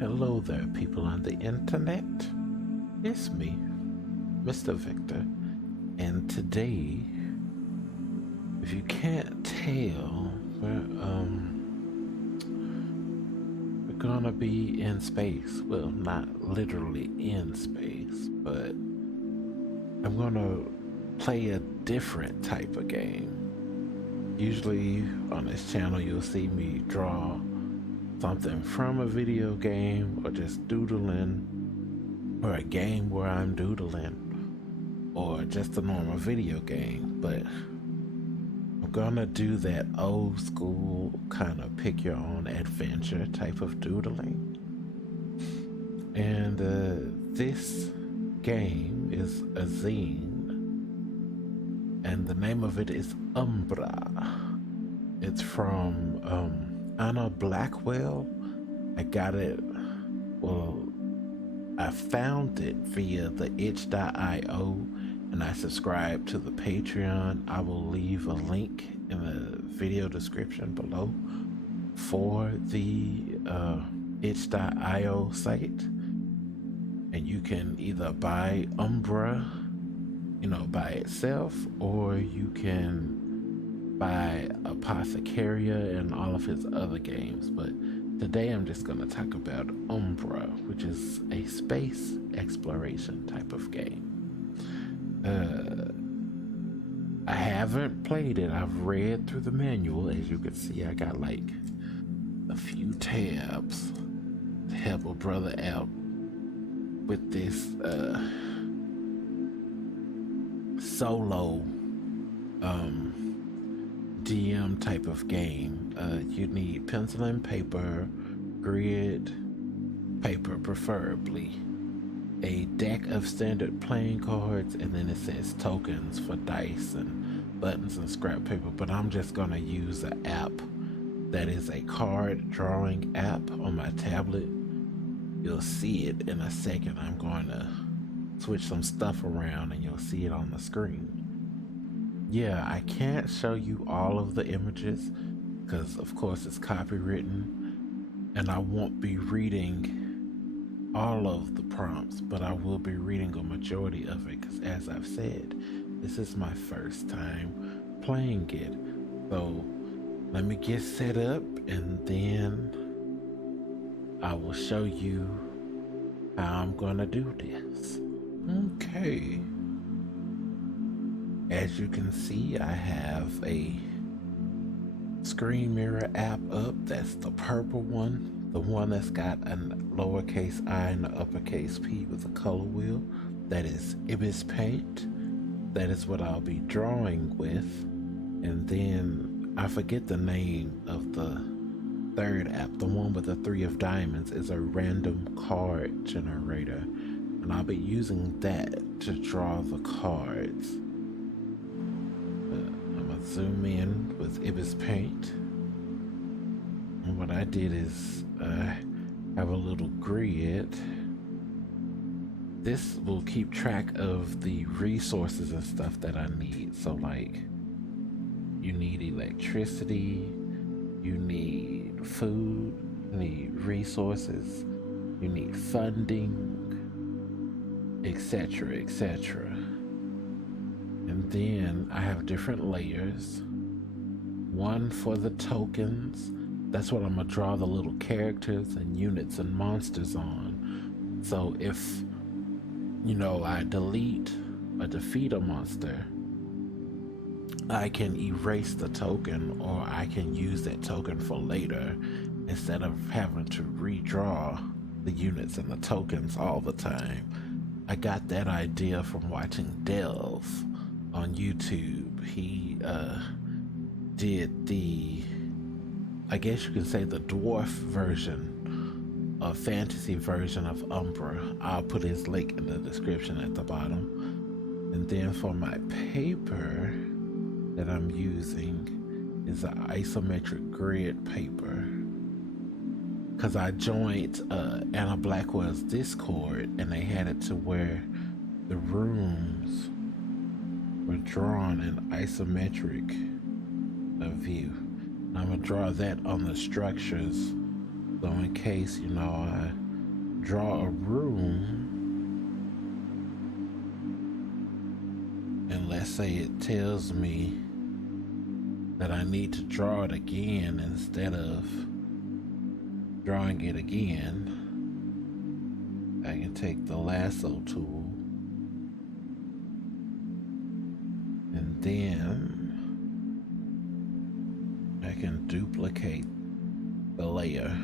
Hello there, people on the internet. It's me, Mr. Victor, and today, if you can't tell, we're gonna be in space. Well, not literally in space, but I'm gonna play a different type of game. Usually on this channel, you'll see me draw something from a video game or just doodling, or a game where I'm doodling, or just a normal video game. But I'm gonna do that old school kind of pick your own adventure type of doodling. And this game is a zine, and the name of it is Umbra. It's from Blackwell. I got it, well, I found it via the itch.io, and I subscribed to the Patreon. I will leave a link in the video description below for the itch.io site, and you can either buy Umbra, by itself, or you can by Apothecaria and all of his other games. But today I'm just going to talk about Umbra, which is a space exploration type of game. I haven't played it. I've read through the manual. As you can see, I got like a few tabs to help a brother out with this solo DM type of game. You need pencil and paper, grid paper preferably, a deck of standard playing cards, and then it says tokens for dice and buttons and scrap paper. But I'm just gonna use an app that is a card drawing app on my tablet. You'll see it in a second. I'm going to switch some stuff around and you'll see it on the screen. Yeah, I can't show you all of the images because of course it's copywritten, and I won't be reading all of the prompts, but I will be reading a majority of it because, as I've said, this is my first time playing it. So let me get set up and then I will show you how I'm gonna do this. Okay. As you can see, I have a screen mirror app up. That's the purple one, the one that's got a lowercase I and an uppercase P with a color wheel. That is Ibis Paint. That is what I'll be drawing with. And then I forget the name of the third app. The one with the 3 of diamonds is a random card generator, and I'll be using that to draw the cards. Zoom in with Ibis Paint, and what I did is have a little grid. This will keep track of the resources and stuff that I need. So like, you need electricity, you need food, you need resources, you need funding, etc., etc. And then I have different layers. One for the tokens. That's what I'm gonna draw the little characters and units and monsters on. So if, I delete or defeat a monster, I can erase the token, or I can use that token for later instead of having to redraw the units and the tokens all the time. I got that idea from watching Delve on YouTube. He did the, I guess you could say, the dwarf version, a fantasy version of Umbra. I'll put his link in the description at the bottom. And then for my paper that I'm using is an isometric grid paper, because I joined Anna Blackwell's Discord, and they had it to where the rooms were drawn in isometric view. I'm gonna draw that on the structures, so in case I draw a room, and let's say it tells me that I need to draw it again, instead of drawing it again, I can take the lasso tool and then I can duplicate the layer.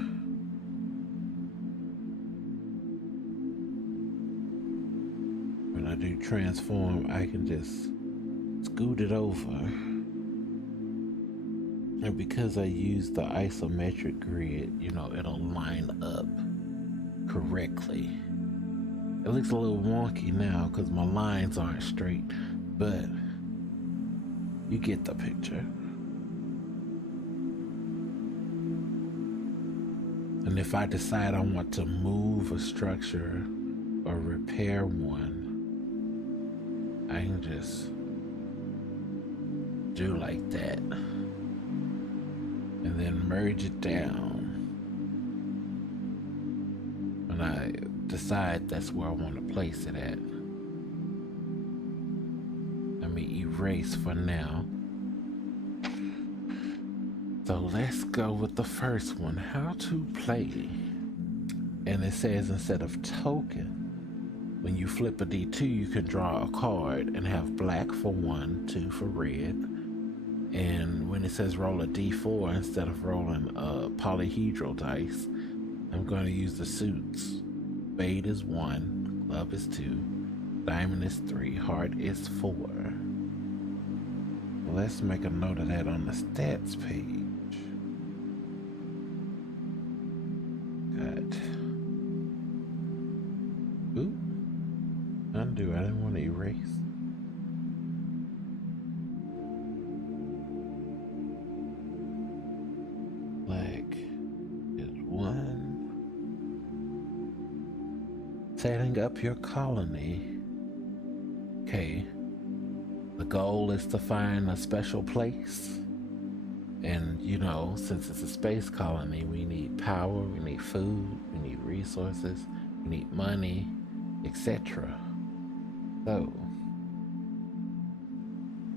When I do transform, I can just scoot it over. And because I use the isometric grid, you know, it'll line up correctly. It looks a little wonky now because my lines aren't straight, but you get the picture. And if I decide I want to move a structure or repair one, I can just do like that. And then merge it down. And I decide that's where I want to place it at. Let me erase for now. So let's go with the first one, how to play. And it says instead of token, when you flip a D2, you can draw a card and have black for 1, 2 for red. And when it says roll a D4, instead of rolling a polyhedral dice, I'm going to use the suits. Spade is 1, club is 2, diamond is 3, heart is 4. Let's make a note of that on the stats page. Good. Ooh. Undo, I didn't want to erase. Setting up your colony. Okay, the goal is to find a special place. And you know, since it's a space colony, we need power, we need food, we need resources, we need money, etc. So,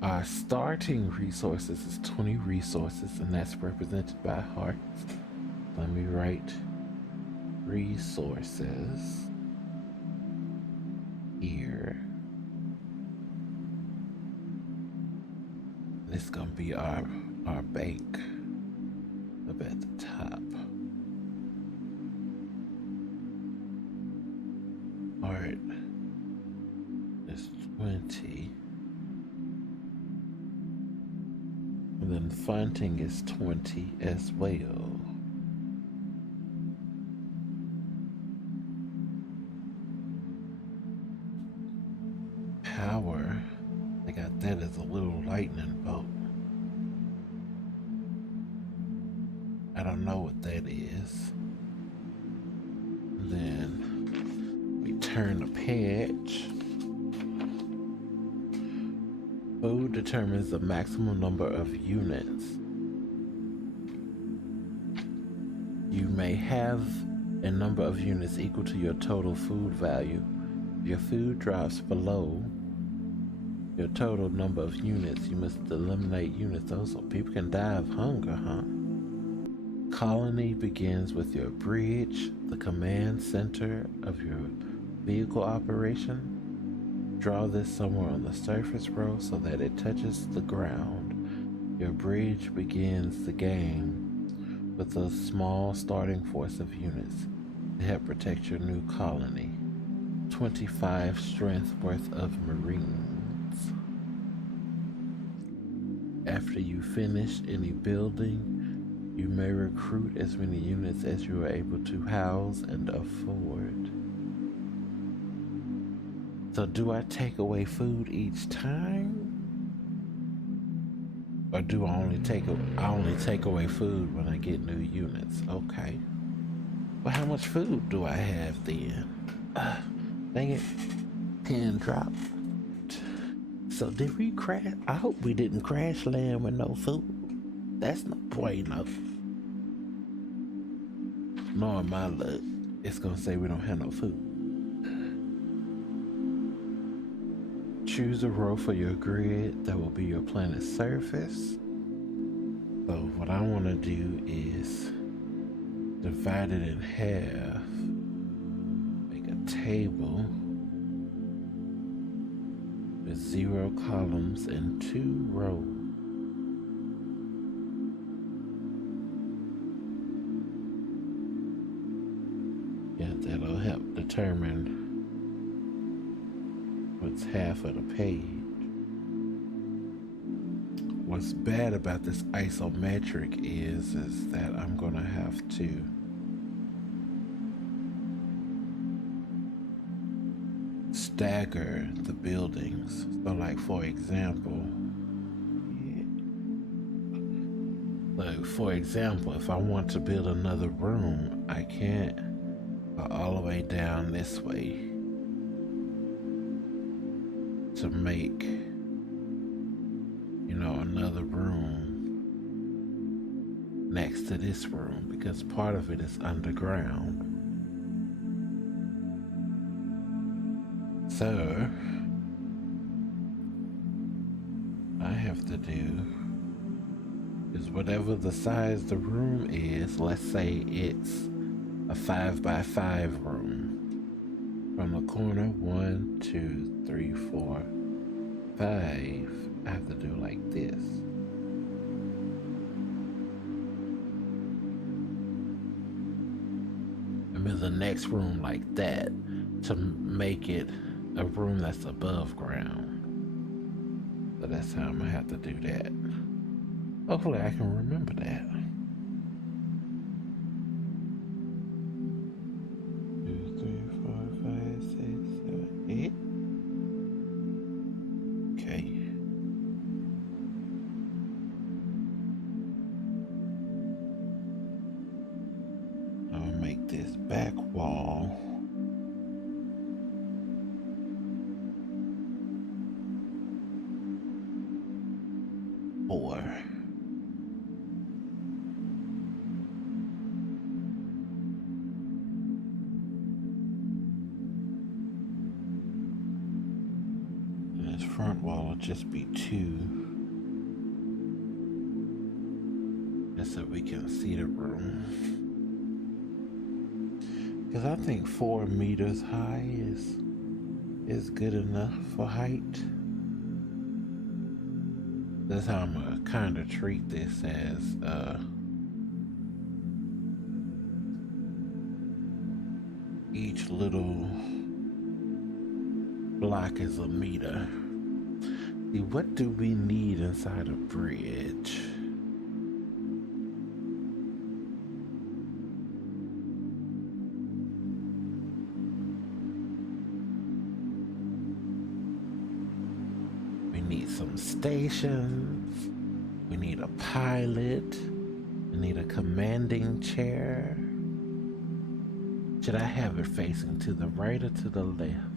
our starting resources is 20 resources, and that's represented by hearts. Let me write resources here. This is gonna be our bank up at the top. Alright, it's 20. And then funding is 20 as well. Power, I got that as a little lightning bolt. I don't know what that is. Then we turn the page. Food determines the maximum number of units. You may have a number of units equal to your total food value. If your food drops below your total number of units, you must eliminate units. Also, people can die of hunger, huh? Colony begins with your bridge, the command center of your vehicle operation. Draw this somewhere on the surface row so that it touches the ground. Your bridge begins the game with a small starting force of units to help protect your new colony. 25 strength worth of marines. After you finish any building, you may recruit as many units as you are able to house and afford. So do I take away food each time? Or do I only take away food when I get new units? Okay. Well, how much food do I have then? Dang it. 10 dropped. So did we crash? I hope we didn't crash land with no food. That's no point, no. Knowing my luck, it's gonna say we don't have no food. Choose a row for your grid that will be your planet's surface. So what I want to do is divide it in half, make a table with 0 columns and 2 rows. Yeah, that'll help determine what's half of the page. What's bad about this isometric is that I'm gonna have to stagger the buildings. So like for example, if I want to build another room, I can't go all the way down this way to make, you know, another room next to this room, because part of it is underground. So I have to do is whatever the size the room is, let's say it's a 5x5 room. From the corner, 1, 2, 3, 4, 5, I have to do like this. And then the next room like that to make it a room that's above ground. So that's how I'm gonna have to do that. Hopefully I can remember that. 2, 3, 4, 5, 6, 7, 8. Okay. I'll make this back wall four. And this front wall will just be 2. Just so we can see the room. Because I think 4 meters high is good enough for height. That's how I'm gonna kind of treat this as each little block is a meter. See, what do we need inside a bridge? We need some stations. We need a pilot. We need a commanding chair. Should I have it facing to the right or to the left?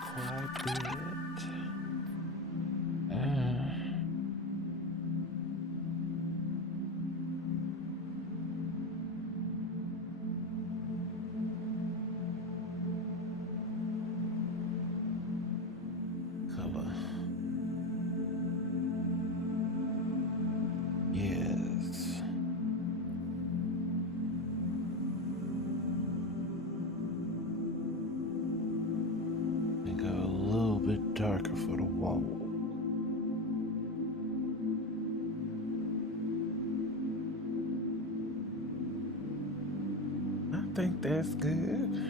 Quite a bit. Color. Yes. And go a little bit darker for the wall. I think that's good.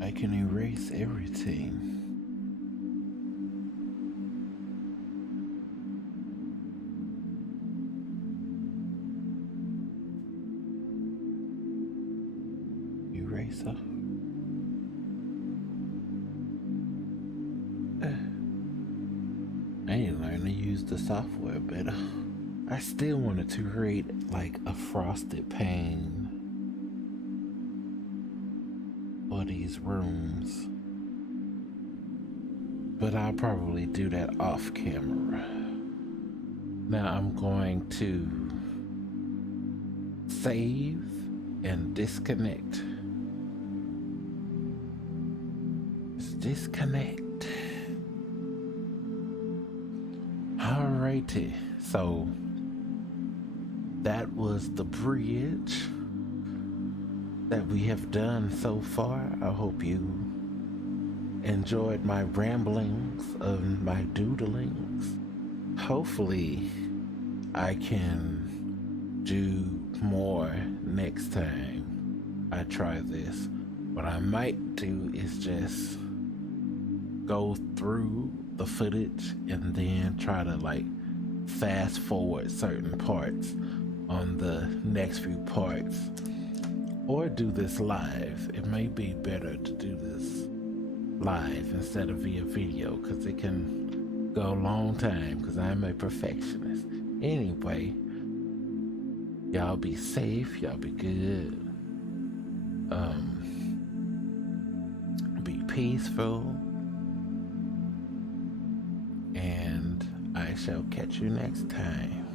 I can erase everything. Eraser. I ain't learned to use the software better. I still wanted to create like a frosted pane for these rooms, but I'll probably do that off camera. Now I'm going to save and disconnect. Just disconnect. Alrighty, so that was the bridge that we have done so far. I hope you enjoyed my ramblings and my doodlings. Hopefully I can do more next time I try this. What I might do is just go through the footage and then try to like fast forward certain parts on the next few parts, or do this live. It may be better to do this live instead of via video, because it can go a long time because I'm a perfectionist. Anyway, y'all be safe, y'all be good, be peaceful, and I shall catch you next time.